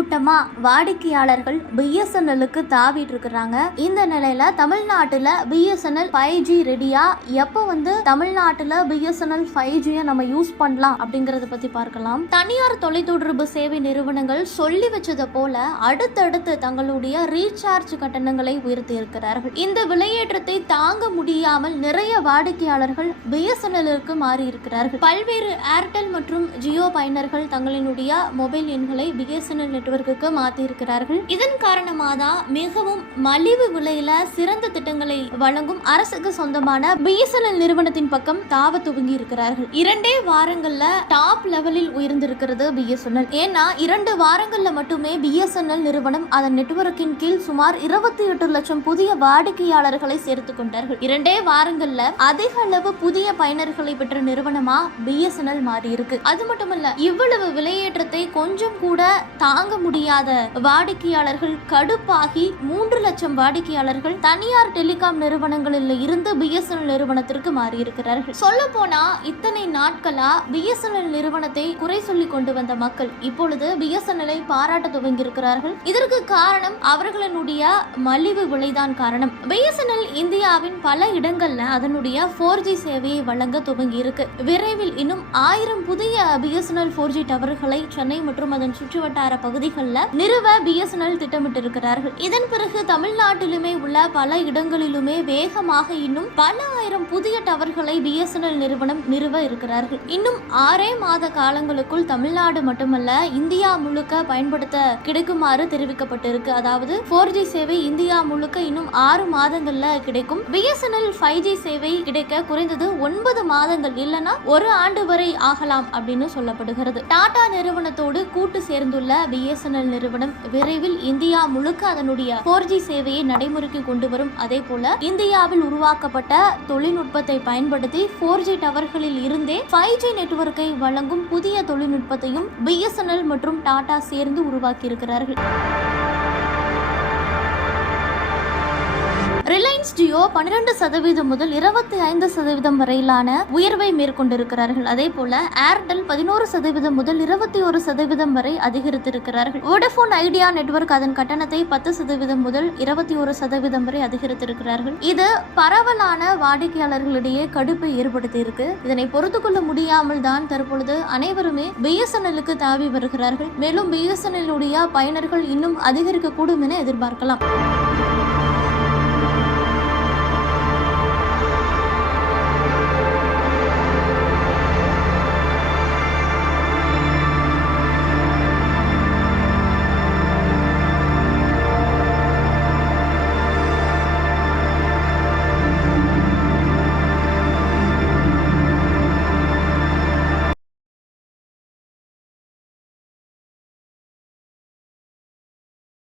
கூட்டமா வாடிக்கையாளர்கள் பிஎஸ்என்எல்லுக்கு தாவிட்டு இருக்கிறாங்க இந்த நிலையில தமிழ்நாட்டுல பிஎஸ்என்எல் ஃபைவ் ஜி ரெடியா எப்போ வந்து தமிழ்நாட்டுல பிஎஸ்என்எல் ஃபைவ் ஜியை நம்ம யூஸ் பண்ணலாம் அப்படிங்கறத பத்தி பார்க்கலாம். தனியார் தொலைத்தொடர்பு சேவை நிறுவனங்கள் சொல்லி வச்சதை போல அடுத்தடுத்து தங்களுடைய ரீசார்ஜ் கட்டணங்களை உயர்த்தி இருக்கிறார்கள் இந்த விலையேற்றத்தை தாங்க முடியாமல் நிறைய வாடிக்கையாளர்கள் பிஎஸ்என்எல்லுக்கு மாறி இருக்கிறார்கள் பல்வேறு ஏர்டெல் மற்றும் ஜியோ பயனர்கள் தங்களினுடைய மொபைல் எண்களை பிஎஸ்என்எல் நெட்வொர்க் மாற்றி மாற்றியிருக்கிறார்கள் இதன் காரணமாக தான் மிகவும் மலிவு விலையில சிறந்த திட்டங்களை வழங்கும் அரசுக்கு சொந்தமான பிஎஸ்என்எல் நிறுவனத்தின் பக்கம் தாவ துவங்கி இருக்கிறார்கள் இரண்டே வாரங்கள்ல டாப் லெவலில் உயர்ந்திருக்கிறது பிஎஸ்என்எல். ஏன்னா இரண்டு வாரங்கள்ல மட்டுமே பிஎஸ்என்எல் நிறுவனம் அதன் நெட்வொர்க்கின் கீழ் சுமார் இருபத்தி எட்டு லட்சம் புதிய வாடிக்கையாளர்களை சேர்த்து கொண்டார்கள். இரண்டே வாரங்கள்ல அதிக அளவு புதிய பயனர்களை பெற்ற நிறுவனமா பிஎஸ்என்எல் மாறி இருக்கு அது மட்டுமல்ல இவ்வளவு விலையேற்றத்தை கொஞ்சம் கூட தாங்க முடியாத வாடிக்கையாளர்கள் கடுப்பாகி மூன்று லட்சம் வாடிக்கையாளர்கள் தனியார் டெலிகாம் நிறுவனங்களில் இருந்து பிஎஸ்என்எல் நிறுவனத்திற்கு மாறியிருக்கிறார்கள். சொல்ல போனா இத்தனை நாட்களா பிஎஸ்என்எல் நிறுவனத்தை குறை சொல்லி கொண்டு வந்த மக்கள் இப்பொழுது பிஎஸ்என்எல்லை பாராட்ட துவங்கி இருக்கிறார்கள் இதற்கு காரணம் அவர்களினுடைய மலிவு விலைதான் காரணம். பிஎஸ்என்எல் இந்தியாவின் பல இடங்கள்ல அதனுடைய ஃபோர் ஜி சேவையை வழங்க துவங்கி இருக்கு விரைவில் இன்னும் ஆயிரம் புதிய பிஎஸ்என்எல் ஃபோர் ஜி டவர்களை சென்னை மற்றும் அதன் சுற்றுவட்டார பகுதிகளில் நிறுவ பிஎஸ்என்எல் திட்டமிட்டிருக்கிறார்கள். இதன் பிறகு தமிழ்நாட்டிலுமே உள்ள பல இடங்களிலுமே வேகமாக இன்னும் பல ஆயிரம் புதிய டவர்களை பிஎஸ்என்எல் நிறுவனம் நிறுவ இருக்கிறார்கள். இன்னும் ஆறே மாத காலங்களுக்குள் தமிழ்நாடு மட்டுமல்ல இந்தியா முழுக்க பயன்படுத்த கிடைக்குமாறு தெரிவிக்கப்பட்டிருக்கு. அதாவது ஃபோர் ஜி சேவை இந்தியா முழுக்க இன்னும் ஆறு மாதங்கள்ல கிடைக்கும். பிஎஸ்என்எல் ஃபைவ் ஜி சேவை கிடைக்க குறைந்தது ஒன்பது மாதங்கள் இல்லைன்னா ஒரு ஆண்டு வரை ஆகலாம் அப்படின்னு சொல்லப்படுகிறது. டாடா நிறுவனத்தோடு கூட்டு சேர்ந்துள்ள பிஎஸ்என்எல் நிறுவனம் விரைவில் இந்தியா முழுக்க அதனுடைய ஃபோர் ஜி சேவையை நடைமுறைக்கு கொண்டு வரும். அதே போல இந்தியாவில் உருவாக்கப்பட்ட தொழில்நுட்பத்தை பயன்படுத்தி ஃபோர் ஜி டவர்களில் இருந்தே ஃபைவ் ஜி நெட்வொர்க்கை வழங்கும் புதிய தொழில்நுட்பத்தையும் பிஎஸ்என்எல் மற்றும் டாடா சேர்ந்து உருவாக்கியிருக்கிறார்கள். ரிலையன்ஸ் ஜியோ பன்னிரண்டு சதவீதம் முதல் இருபத்தி ஐந்து சதவீதம் வரையிலான உயர்வை மேற்கொண்டிருக்கிறார்கள். அதே போல ஏர்டெல் பதினோரு சதவீதம் முதல் இருபத்தி ஒரு சதவீதம் வரை அதிகரித்திருக்கிறார்கள். வோடபோன் ஐடியா நெட்வொர்க் அதன் கட்டணத்தை பத்து சதவீதம் முதல் இருபத்தி ஒரு சதவீதம் வரை அதிகரித்திருக்கிறார்கள். இது பரவலான வாடிக்கையாளர்களிடையே கடுப்பை ஏற்படுத்தியிருக்கு. இதனை பொறுத்து கொள்ள முடியாமல் தான் தற்பொழுது அனைவருமே பிஎஸ்என்எல்லுக்கு தாவி வருகிறார்கள். மேலும் பிஎஸ்என்எல் உடைய பயனர்கள் இன்னும் அதிகரிக்கக்கூடும் என எதிர்பார்க்கலாம்.